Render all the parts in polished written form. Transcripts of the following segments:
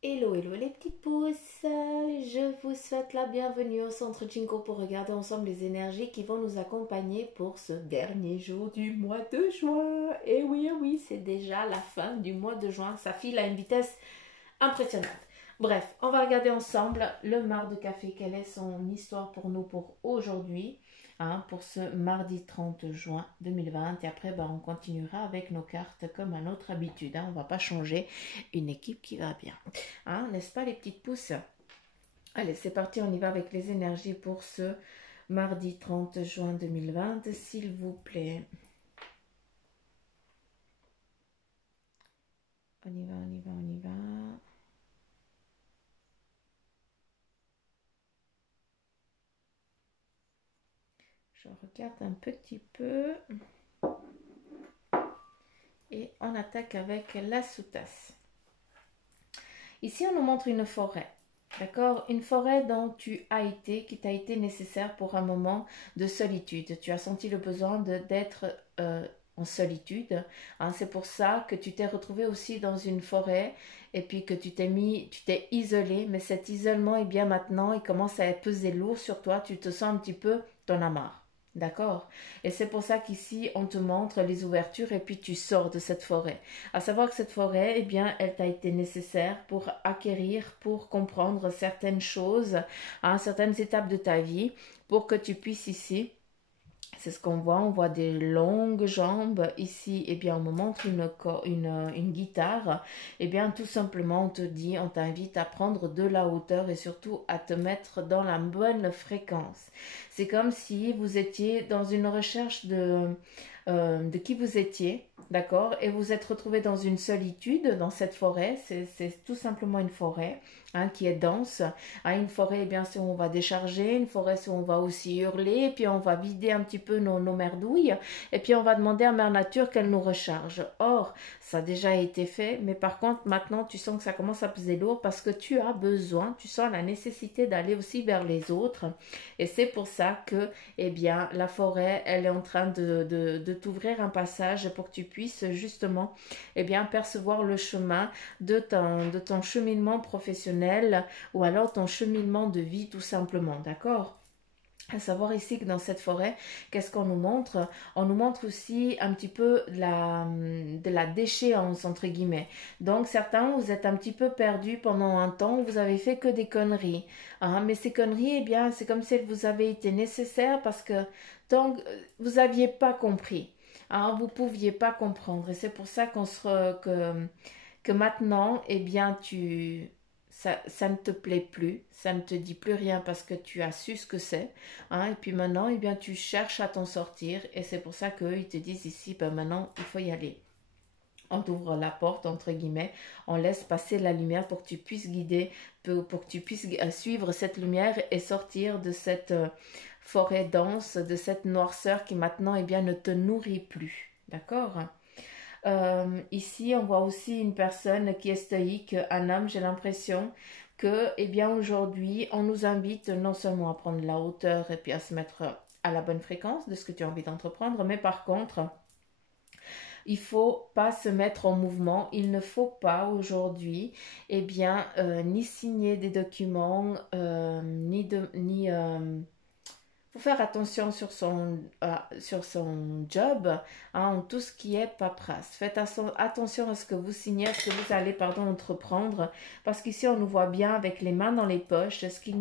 Hello, hello les petites pousses, je vous souhaite la bienvenue au centre Jinko pour regarder ensemble les énergies qui vont nous accompagner pour ce dernier jour du mois de juin. Et oui, c'est déjà la fin du mois de juin, ça file à une vitesse impressionnante. Bref, on va regarder ensemble le mar de café, quelle est son histoire pour nous pour aujourd'hui, hein, pour ce mardi 30 juin 2020. Et après, on continuera avec nos cartes comme à notre habitude. Hein, on ne va pas changer une équipe qui va bien. Hein, n'est-ce pas les petites pousses? Allez, c'est parti, on y va avec les énergies pour ce mardi 30 juin 2020, s'il vous plaît. On y va, on y va, on y va. Je regarde un petit peu. Et on attaque avec la sous-tasse. Ici, on nous montre une forêt. D'accord? Une forêt dont tu as été, qui t'a été nécessaire pour un moment de solitude. Tu as senti le besoin d'être en solitude. Hein, c'est pour ça que tu t'es retrouvé aussi dans une forêt et puis que tu t'es isolé. Mais cet isolement, eh bien maintenant, il commence à peser lourd sur toi. Tu te sens un petit peu, t'en as marre. D'accord? Et c'est pour ça qu'ici, on te montre les ouvertures et puis tu sors de cette forêt. À savoir que cette forêt, eh bien, elle t'a été nécessaire pour acquérir, pour comprendre certaines choses, à certaines étapes de ta vie, pour que tu puisses ici, c'est ce qu'on voit, on voit des longues jambes. Ici, eh bien, on me montre une guitare. Eh bien, tout simplement, on te dit, on t'invite à prendre de la hauteur et surtout à te mettre dans la bonne fréquence. C'est comme si vous étiez dans une recherche de qui vous étiez, d'accord? Et vous êtes retrouvé dans une solitude, dans cette forêt. C'est tout simplement une forêt. Hein, qui est dense. À une forêt, eh bien, si on va décharger, une forêt, si on va aussi hurler, et puis on va vider un petit peu nos merdouilles, et puis on va demander à Mère Nature qu'elle nous recharge. Or, ça a déjà été fait, mais par contre, maintenant, tu sens que ça commence à peser lourd parce que tu as besoin, tu sens la nécessité d'aller aussi vers les autres, et c'est pour ça que, eh bien, la forêt, elle est en train de t'ouvrir un passage pour que tu puisses justement, eh bien, percevoir le chemin de ton cheminement professionnel ou alors ton cheminement de vie tout simplement, d'accord? À savoir ici que dans cette forêt, qu'est-ce qu'on nous montre? On nous montre aussi un petit peu de la déchéance, entre guillemets. Donc certains, vous êtes un petit peu perdus pendant un temps où vous avez fait que des conneries. Hein, mais ces conneries, eh bien, c'est comme si elles vous avaient été nécessaires parce que tant que vous n'aviez pas compris. Hein, vous ne pouviez pas comprendre. Et c'est pour ça que maintenant, eh bien, ça ne te plaît plus, ça ne te dit plus rien parce que tu as su ce que c'est. Hein, et puis maintenant, eh bien, tu cherches à t'en sortir. Et c'est pour ça qu'eux, ils te disent ici, maintenant, il faut y aller. On t'ouvre la porte, entre guillemets, on laisse passer la lumière pour que tu puisses guider, pour que tu puisses suivre cette lumière et sortir de cette forêt dense, de cette noirceur qui maintenant, eh bien, ne te nourrit plus. D'accord? Ici, on voit aussi une personne qui est stoïque, un homme, j'ai l'impression que, eh bien, aujourd'hui, on nous invite non seulement à prendre la hauteur et puis à se mettre à la bonne fréquence de ce que tu as envie d'entreprendre, mais par contre, il faut pas se mettre en mouvement. Il ne faut pas aujourd'hui, eh bien, ni signer des documents, ni faut faire attention sur son job, hein, tout ce qui est paperasse. Faites attention à ce que vous signez, à ce que vous allez entreprendre, parce qu'ici on nous voit bien avec les mains dans les poches, ce qui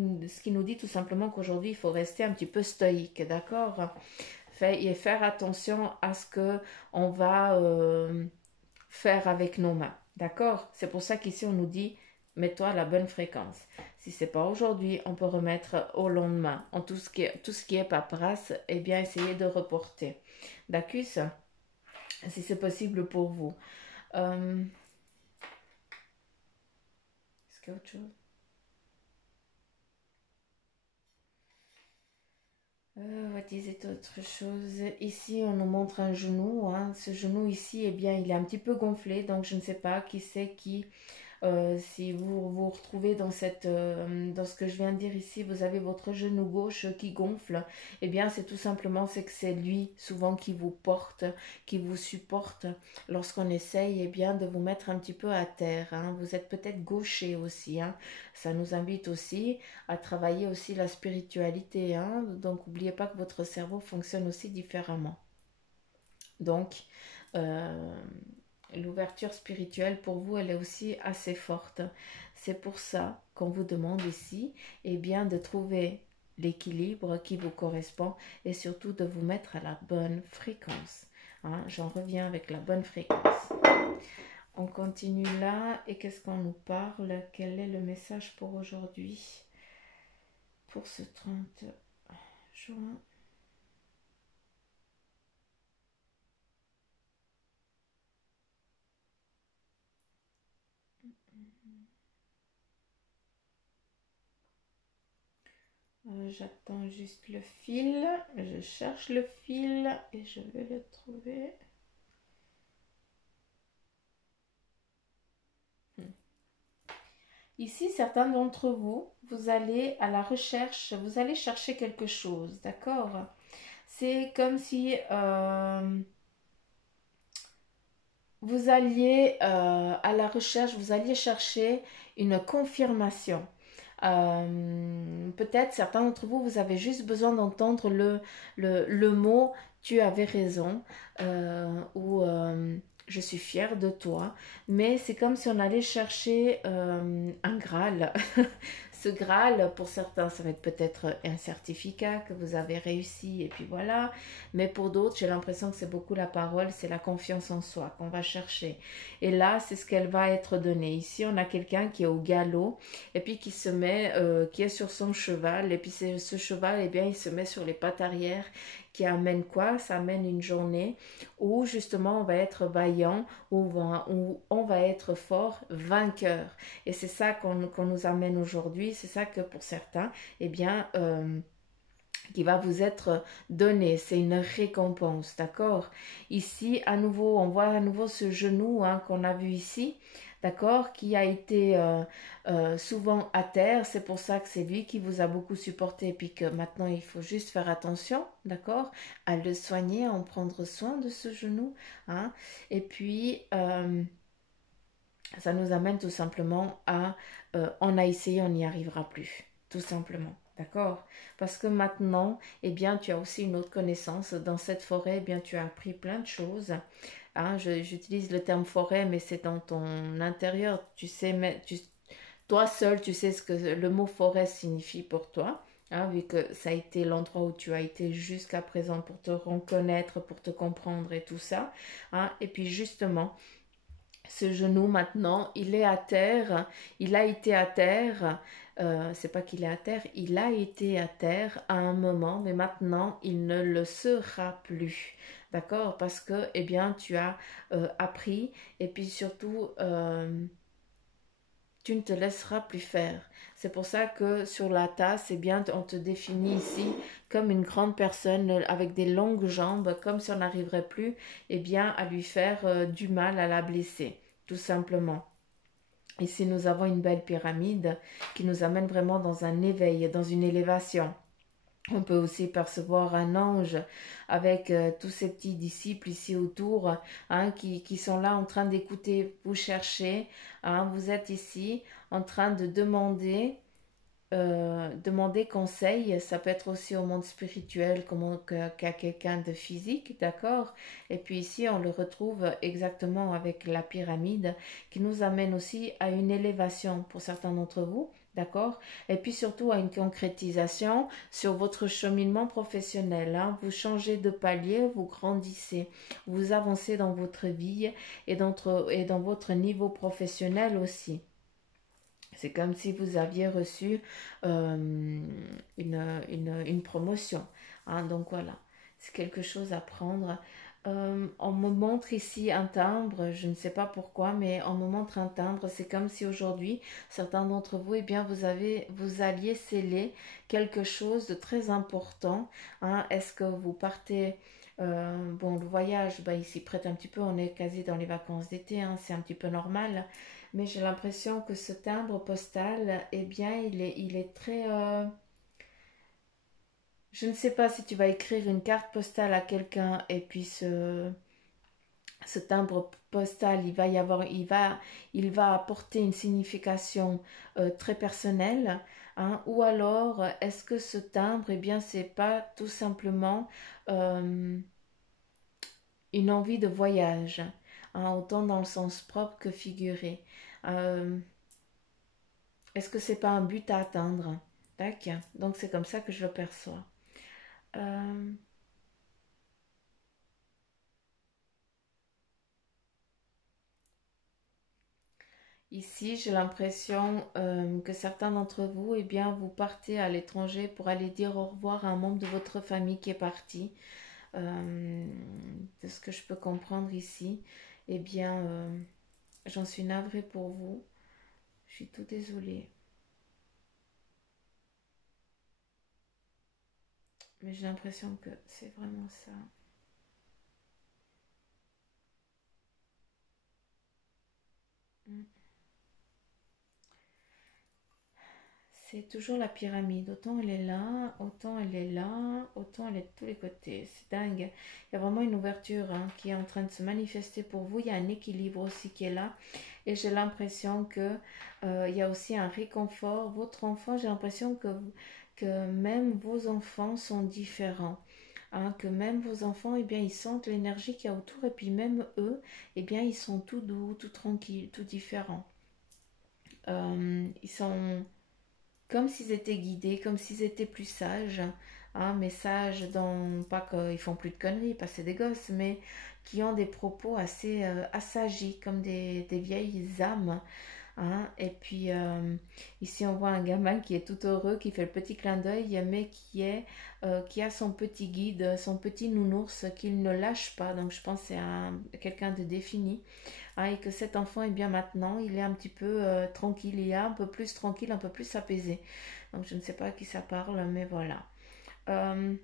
nous dit tout simplement qu'aujourd'hui il faut rester un petit peu stoïque, d'accord? Et faire attention à ce que on va faire avec nos mains. D'accord? C'est pour ça qu'ici on nous dit mets-toi à la bonne fréquence. Si c'est pas aujourd'hui, on peut remettre au lendemain. En tout ce qui est paperasse, eh bien essayez de reporter. D'accord? Si c'est possible pour vous. Est-ce qu'il y a autre chose? On disait autre chose. Ici, on nous montre un genou. Hein. Ce genou ici, eh bien, il est un petit peu gonflé, donc je ne sais pas qui c'est qui Si vous vous retrouvez dans dans ce que je viens de dire ici, vous avez votre genou gauche qui gonfle, eh bien c'est tout simplement c'est que c'est lui souvent qui vous porte, qui vous supporte lorsqu'on essaye eh bien de vous mettre un petit peu à terre. Hein. Vous êtes peut-être gaucher aussi, hein. Ça nous invite aussi à travailler aussi la spiritualité. Hein. Donc n'oubliez pas que votre cerveau fonctionne aussi différemment. Donc, euh, l'ouverture spirituelle pour vous, elle est aussi assez forte. C'est pour ça qu'on vous demande ici, eh bien, de trouver l'équilibre qui vous correspond et surtout de vous mettre à la bonne fréquence. Hein, j'en reviens avec la bonne fréquence. On continue là et qu'est-ce qu'on nous parle? Quel est le message pour aujourd'hui? Pour ce 30 juin. J'attends juste le fil. Je cherche le fil et je vais le trouver. Ici, certains d'entre vous, vous allez à la recherche, vous allez chercher quelque chose, d'accord? C'est comme si vous alliez à la recherche, vous alliez chercher une confirmation. Peut-être certains d'entre vous, vous avez juste besoin d'entendre le mot tu avais raison ou je suis fière de toi. Mais c'est comme si on allait chercher un Graal. Ce Graal, pour certains, ça va être peut-être un certificat que vous avez réussi et puis voilà. Mais pour d'autres, j'ai l'impression que c'est beaucoup la parole, c'est la confiance en soi qu'on va chercher. Et là, c'est ce qu'elle va être donnée. Ici, on a quelqu'un qui est au galop et puis qui se met, qui est sur son cheval, et puis ce cheval, eh bien, il se met sur les pattes arrière, qui amène quoi? Ça amène une journée où justement on va être vaillant, où on va être fort, vainqueur. Et c'est ça qu'on nous amène aujourd'hui, c'est ça que pour certains, eh bien, qui va vous être donné. C'est une récompense, d'accord? Ici, à nouveau, on voit à nouveau ce genou hein, qu'on a vu ici, d'accord? Qui a été souvent à terre. C'est pour ça que c'est lui qui vous a beaucoup supporté et puis que maintenant, il faut juste faire attention, d'accord? À le soigner, à en prendre soin de ce genou. Hein? Et puis, ça nous amène tout simplement à on a essayé, on n'y arrivera plus, tout simplement. D'accord? Parce que maintenant, eh bien, tu as aussi une autre connaissance. Dans cette forêt, eh bien, tu as appris plein de choses. Hein, j'utilise le terme forêt, mais c'est dans ton intérieur. Tu sais, mais toi seul, tu sais ce que le mot forêt signifie pour toi. Hein, vu que ça a été l'endroit où tu as été jusqu'à présent pour te reconnaître, pour te comprendre et tout ça. Hein, et puis justement, ce genou maintenant, il est à terre, il a été à terre, c'est pas qu'il est à terre, il a été à terre à un moment, mais maintenant il ne le sera plus. D'accord? Parce que, eh bien, tu as appris et puis surtout, tu ne te laisseras plus faire. C'est pour ça que sur la tasse, eh bien, on te définit ici comme une grande personne avec des longues jambes, comme si on n'arriverait plus, eh bien, à lui faire du mal, à la blesser, tout simplement. Ici, nous avons une belle pyramide qui nous amène vraiment dans un éveil, dans une élévation. On peut aussi percevoir un ange avec tous ces petits disciples ici autour hein, qui sont là en train d'écouter, vous cherchez, hein, vous êtes ici en train de demander conseil. Ça peut être aussi au monde spirituel comme qu'à quelqu'un de physique, d'accord? Et puis ici, on le retrouve exactement avec la pyramide qui nous amène aussi à une élévation pour certains d'entre vous. D'accord? Et puis surtout à une concrétisation sur votre cheminement professionnel. Hein. Vous changez de palier, vous grandissez, vous avancez dans votre vie et dans votre niveau professionnel aussi. C'est comme si vous aviez reçu une promotion. Hein, donc voilà, c'est quelque chose à prendre. On me montre ici un timbre, je ne sais pas pourquoi, mais on me montre un timbre. C'est comme si aujourd'hui, certains d'entre vous, eh bien, vous alliez sceller quelque chose de très important. Hein. Est-ce que vous partez bon, le voyage, bah, il s'y prête un petit peu, on est quasi dans les vacances d'été, hein, c'est un petit peu normal. mais j'ai l'impression que ce timbre postal, eh bien, il est très... je ne sais pas si tu vas écrire une carte postale à quelqu'un et puis ce timbre postal, il va apporter une signification très personnelle, hein, ou alors est-ce que ce timbre, eh bien, c'est pas tout simplement euh, une envie de voyage, hein, autant dans le sens propre que figuré. Euh, Est-ce que c'est pas un but à atteindre? Tac. Donc c'est comme ça que je le perçois. Euh, Ici, j'ai l'impression que certains d'entre vous, eh bien, vous partez à l'étranger pour aller dire au revoir à un membre de votre famille qui est parti. De ce que je peux comprendre ici, eh bien, j'en suis navrée pour vous. Je suis tout désolée. Mais j'ai l'impression que c'est vraiment ça. Mm. C'est toujours la pyramide. Autant elle est là, autant elle est là, autant elle est de tous les côtés. C'est dingue. Il y a vraiment une ouverture, hein, qui est en train de se manifester pour vous. Il y a un équilibre aussi qui est là. Et j'ai l'impression que il y a aussi un réconfort. Votre enfant, j'ai l'impression que même vos enfants sont différents. Hein, que même vos enfants, eh bien, ils sentent l'énergie qu'il y a autour. Et puis même eux, eh bien, ils sont tout doux, tout tranquilles, tout différents. Ils sont comme s'ils étaient guidés, comme s'ils étaient plus sages, hein, mais sages dans, pas qu'ils font plus de conneries, pas c'est des gosses, mais qui ont des propos assez assagis, comme des vieilles âmes, hein. Et puis ici on voit un gamin qui est tout heureux, qui fait le petit clin d'œil, mais qui a son petit guide, son petit nounours qu'il ne lâche pas. Donc je pense que c'est quelqu'un de défini, hein, et que cet enfant, eh bien maintenant, il est un petit peu tranquille, il est un peu plus tranquille, un peu plus apaisé. Donc je ne sais pas à qui ça parle, mais voilà. Euh,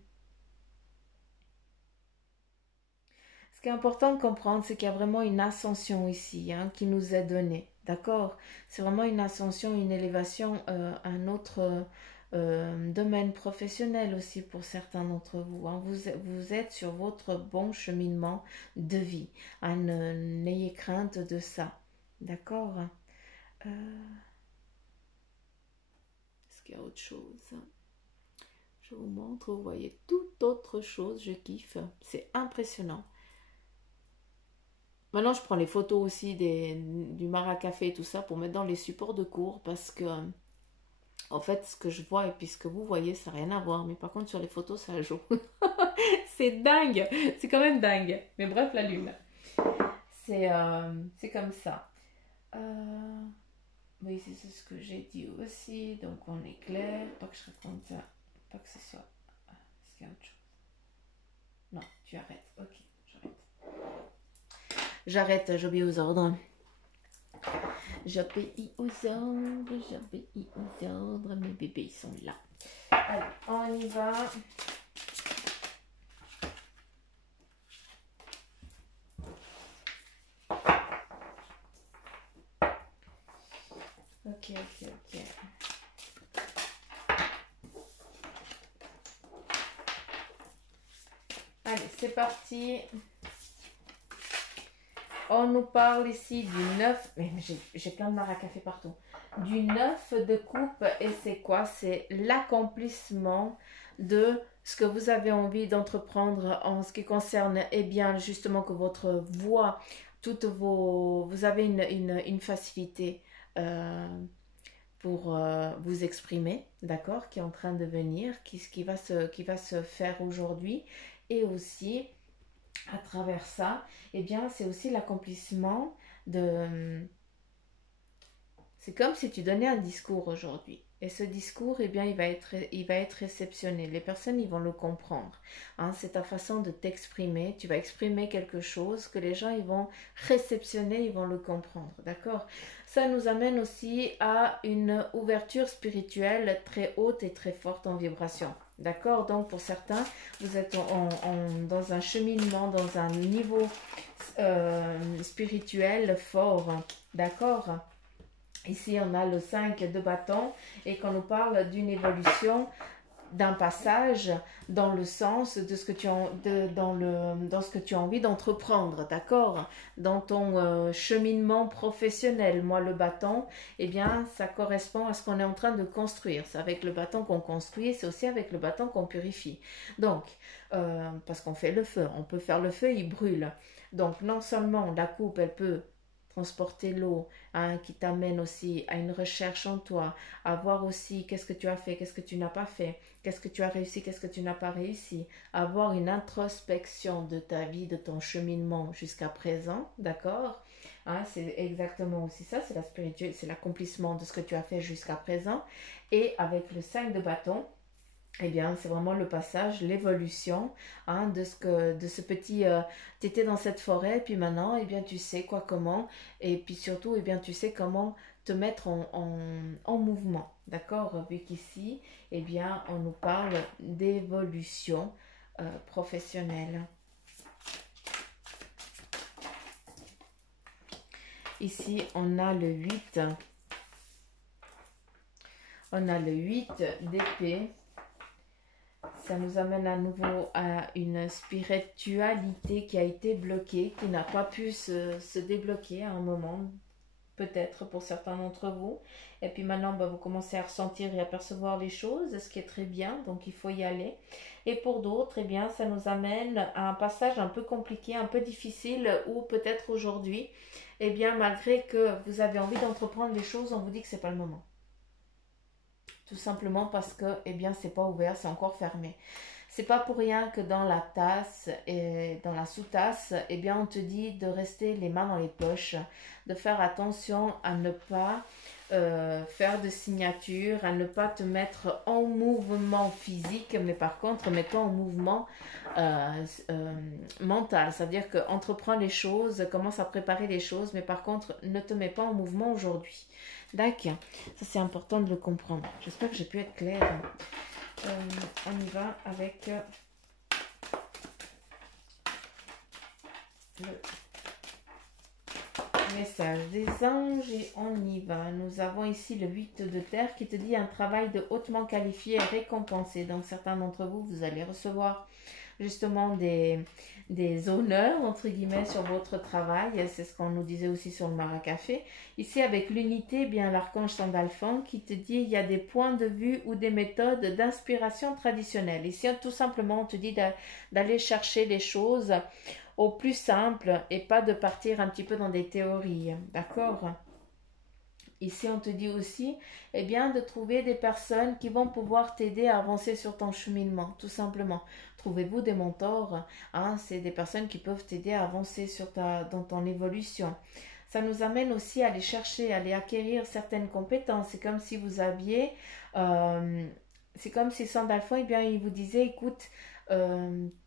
Ce qui est important de comprendre, c'est qu'il y a vraiment une ascension ici, hein, qui nous est donnée. D'accord? C'est vraiment une ascension, une élévation à un autre domaine professionnel aussi pour certains d'entre vous, hein. Vous êtes sur votre bon cheminement de vie, hein. N'ayez crainte de ça. D'accord? Euh, Est-ce qu'il y a autre chose? Je vous montre, vous voyez toute autre chose, je kiffe. C'est impressionnant. Maintenant, je prends les photos aussi du maracafé et tout ça pour mettre dans les supports de cours parce que, en fait, ce que je vois et puis ce que vous voyez, ça n'a rien à voir. Mais par contre, sur les photos, ça joue. C'est dingue! C'est quand même dingue. Mais bref, la lune. C'est comme ça. Euh, oui, c'est ce que j'ai dit aussi. Donc, on est clair. Pas que je raconte ça. Pas que ce soit. Est-ce qu'il y a autre chose? Non, tu arrêtes. Ok, j'arrête. J'arrête, j'obéis aux ordres. J'obéis aux ordres, j'obéis aux ordres. Mes bébés, ils sont là. Allez, on y va. Ok, ok, ok. Allez, c'est parti. On nous parle ici du 9. Mais j'ai plein de maracafé partout. Du 9 de coupe. Et c'est quoi? C'est l'accomplissement de ce que vous avez envie d'entreprendre en ce qui concerne, eh bien, justement, que votre voix, vous avez une facilité pour vous exprimer, d'accord, qui est en train de venir, qui va se faire aujourd'hui. Et aussi, à travers ça, eh bien, c'est aussi l'accomplissement de... C'est comme si tu donnais un discours aujourd'hui. Et ce discours, eh bien, il va être réceptionné. Les personnes, ils vont le comprendre. Hein, c'est ta façon de t'exprimer. Tu vas exprimer quelque chose que les gens, ils vont réceptionner, ils vont le comprendre. D'accord? Ça nous amène aussi à une ouverture spirituelle très haute et très forte en vibration. D'accord? Donc, pour certains, vous êtes dans un cheminement, dans un niveau spirituel fort. D'accord? Ici, on a le 5 de bâton et qu'on nous parle d'une évolution, d'un passage dans le sens de ce que tu as, dans ce que tu as envie d'entreprendre, d'accord? Dans ton cheminement professionnel. Moi, le bâton, eh bien, ça correspond à ce qu'on est en train de construire. C'est avec le bâton qu'on construit, c'est aussi avec le bâton qu'on purifie. Donc, parce qu'on fait le feu, on peut faire le feu, il brûle. Donc, non seulement la coupe, elle peut transporter l'eau, hein, qui t'amène aussi à une recherche en toi, à voir aussi qu'est-ce que tu as fait, qu'est-ce que tu n'as pas fait, qu'est-ce que tu as réussi, qu'est-ce que tu n'as pas réussi, avoir une introspection de ta vie, de ton cheminement jusqu'à présent, d'accord? Hein, c'est exactement aussi ça, c'est la spiritualité, c'est l'accomplissement de ce que tu as fait jusqu'à présent. Et avec le 5 de bâton, eh bien, c'est vraiment le passage, l'évolution, hein, de ce petit, tu étais dans cette forêt, puis maintenant, eh bien, tu sais quoi, comment, et puis surtout, eh bien, tu sais comment te mettre en mouvement, d'accord? Vu qu'ici, eh bien, on nous parle d'évolution professionnelle. Ici, on a le 8, on a le 8 d'épée. Ça nous amène à nouveau à une spiritualité qui a été bloquée, qui n'a pas pu se débloquer à un moment, peut-être pour certains d'entre vous. Et puis maintenant, bah, vous commencez à ressentir et à percevoir les choses, ce qui est très bien, donc il faut y aller. Et pour d'autres, eh bien, ça nous amène à un passage un peu compliqué, un peu difficile, où peut-être aujourd'hui, eh bien, malgré que vous avez envie d'entreprendre des choses, on vous dit que ce n'est pas le moment. Tout simplement parce que, eh bien, c'est pas ouvert, c'est encore fermé. C'est pas pour rien que dans la tasse et dans la sous-tasse, eh bien, on te dit de rester les mains dans les poches, de faire attention à ne pas faire de signature, à ne pas te mettre en mouvement physique, mais par contre, mets-toi en mouvement mental. C'est-à-dire que entreprends les choses, commence à préparer les choses, mais par contre, ne te mets pas en mouvement aujourd'hui. D'accord, ça c'est important de le comprendre. J'espère que j'ai pu être claire. On y va avec le message des anges et on y va. Nous avons ici le 8 de terre qui te dit un travail de hautement qualifié et récompensé. Donc certains d'entre vous, vous allez recevoir justement des honneurs, entre guillemets, sur votre travail. C'est ce qu'on nous disait aussi sur le Maracafé. Ici, avec l'unité, bien l'archange Sandalphon qui te dit il y a des points de vue ou des méthodes d'inspiration traditionnelles. Ici, tout simplement, on te dit d'aller chercher les choses au plus simple et pas de partir un petit peu dans des théories. D'accord ? Ici, on te dit aussi, eh bien, de trouver des personnes qui vont pouvoir t'aider à avancer sur ton cheminement, tout simplement. Trouvez-vous des mentors, hein, c'est des personnes qui peuvent t'aider à avancer dans ton évolution. Ça nous amène aussi à aller chercher, à aller acquérir certaines compétences. C'est comme si vous aviez, c'est comme si Sandalphon, eh bien, il vous disait, écoute,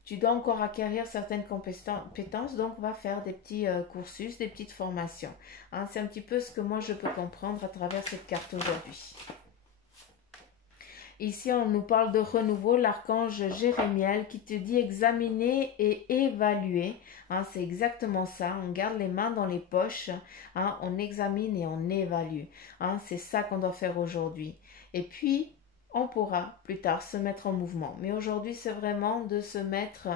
tu dois encore acquérir certaines compétences, donc va faire des petits cursus, des petites formations. Hein, c'est un petit peu ce que moi je peux comprendre à travers cette carte aujourd'hui. Ici, on nous parle de renouveau, l'archange Jérémiel qui te dit examiner et évaluer. Hein, c'est exactement ça, on garde les mains dans les poches, hein, on examine et on évalue. Hein, c'est ça qu'on doit faire aujourd'hui. Et puis, on pourra plus tard se mettre en mouvement. Mais aujourd'hui, c'est vraiment de se mettre,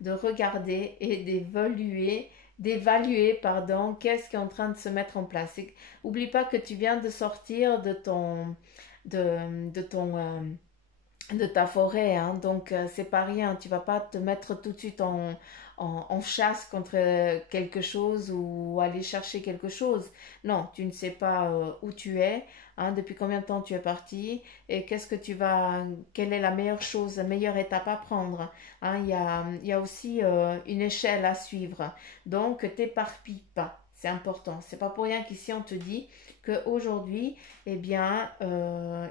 de regarder et d'évaluer, qu'est-ce qui est en train de se mettre en place. N'oublie pas que tu viens de sortir de ta forêt, hein. Donc c'est pas rien, tu vas pas te mettre tout de suite en chasse contre quelque chose ou aller chercher quelque chose. Non, tu ne sais pas où tu es, hein, depuis combien de temps tu es parti et quelle est la meilleure chose, la meilleure étape à prendre, hein. Il y a aussi une échelle à suivre, donc t'éparpille pas, c'est important. C'est pas pour rien qu'ici on te dit qu'aujourd'hui, eh bien,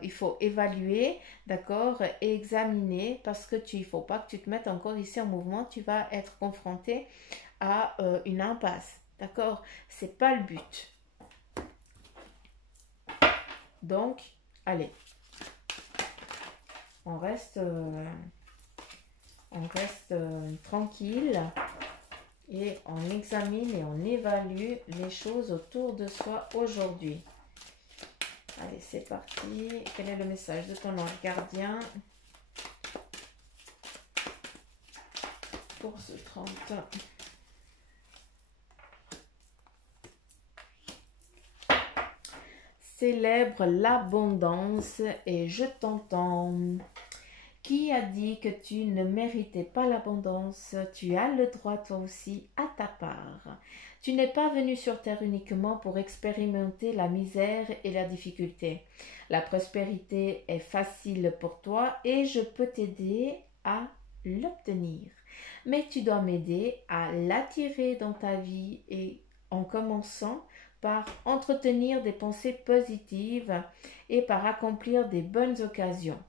il faut évaluer, d'accord, et examiner parce que il ne faut pas que tu te mettes encore ici en mouvement, tu vas être confronté à une impasse, d'accord, c'est pas le but. Donc, allez, on reste tranquille et on examine et on évalue les choses autour de soi aujourd'hui. Allez, c'est parti. Quel est le message de ton ange gardien pour ce 30? Célèbre l'abondance et je t'entends. Qui a dit que tu ne méritais pas l'abondance? Tu as le droit toi aussi à ta part. Tu n'es pas venu sur terre uniquement pour expérimenter la misère et la difficulté. La prospérité est facile pour toi et je peux t'aider à l'obtenir. Mais tu dois m'aider à l'attirer dans ta vie et en commençant par entretenir des pensées positives et par accomplir des bonnes occasions.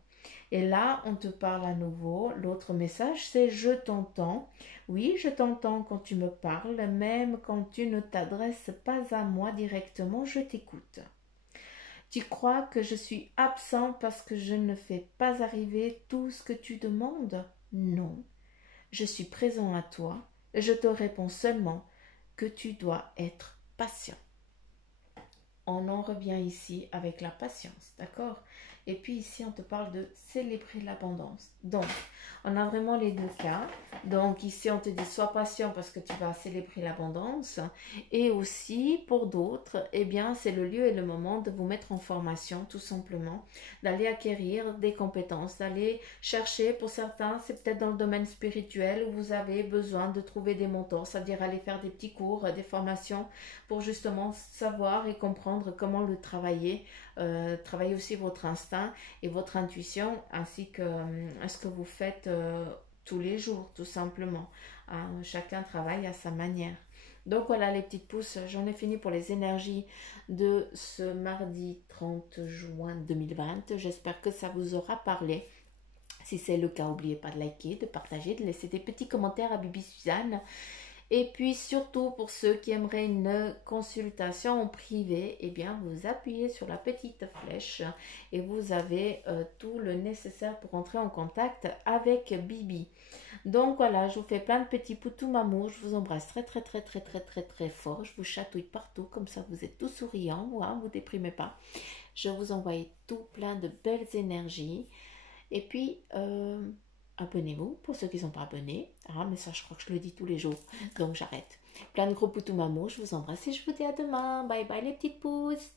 Et là, on te parle à nouveau. L'autre message, c'est je t'entends. Oui, je t'entends quand tu me parles, même quand tu ne t'adresses pas à moi directement, je t'écoute. Tu crois que je suis absent parce que je ne fais pas arriver tout ce que tu demandes? Non, je suis présent à toi et je te réponds seulement que tu dois être patient. On en revient ici avec la patience, d'accord? Et puis ici, on te parle de célébrer l'abondance. Donc, on a vraiment les deux cas. Donc ici, on te dit sois patient parce que tu vas célébrer l'abondance. Et aussi, pour d'autres, eh bien, c'est le lieu et le moment de vous mettre en formation, tout simplement, d'aller acquérir des compétences, d'aller chercher, pour certains, c'est peut-être dans le domaine spirituel où vous avez besoin de trouver des mentors, c'est-à-dire aller faire des petits cours, des formations pour justement savoir et comprendre comment le travailler, travailler aussi votre instinct et votre intuition ainsi que ce que vous faites tous les jours tout simplement. Hein, chacun travaille à sa manière. Donc voilà les petites pousses, j'en ai fini pour les énergies de ce mardi 30 juin 2020. J'espère que ça vous aura parlé. Si c'est le cas, n'oubliez pas de liker, de partager, de laisser des petits commentaires à Bibi Suzanne. Et puis surtout pour ceux qui aimeraient une consultation en privé, eh bien vous appuyez sur la petite flèche et vous avez tout le nécessaire pour entrer en contact avec Bibi. Donc voilà, je vous fais plein de petits poutous mamou, je vous embrasse très très très très très très très fort, je vous chatouille partout, comme ça vous êtes tout souriant, hein, vous déprimez pas. Je vous envoie tout plein de belles énergies. Et puis, abonnez-vous pour ceux qui ne sont pas abonnés. Ah, mais ça, je crois que je le dis tous les jours. Donc, j'arrête. Plein de gros poutous mamou. Je vous embrasse et je vous dis à demain. Bye bye les petites pousses.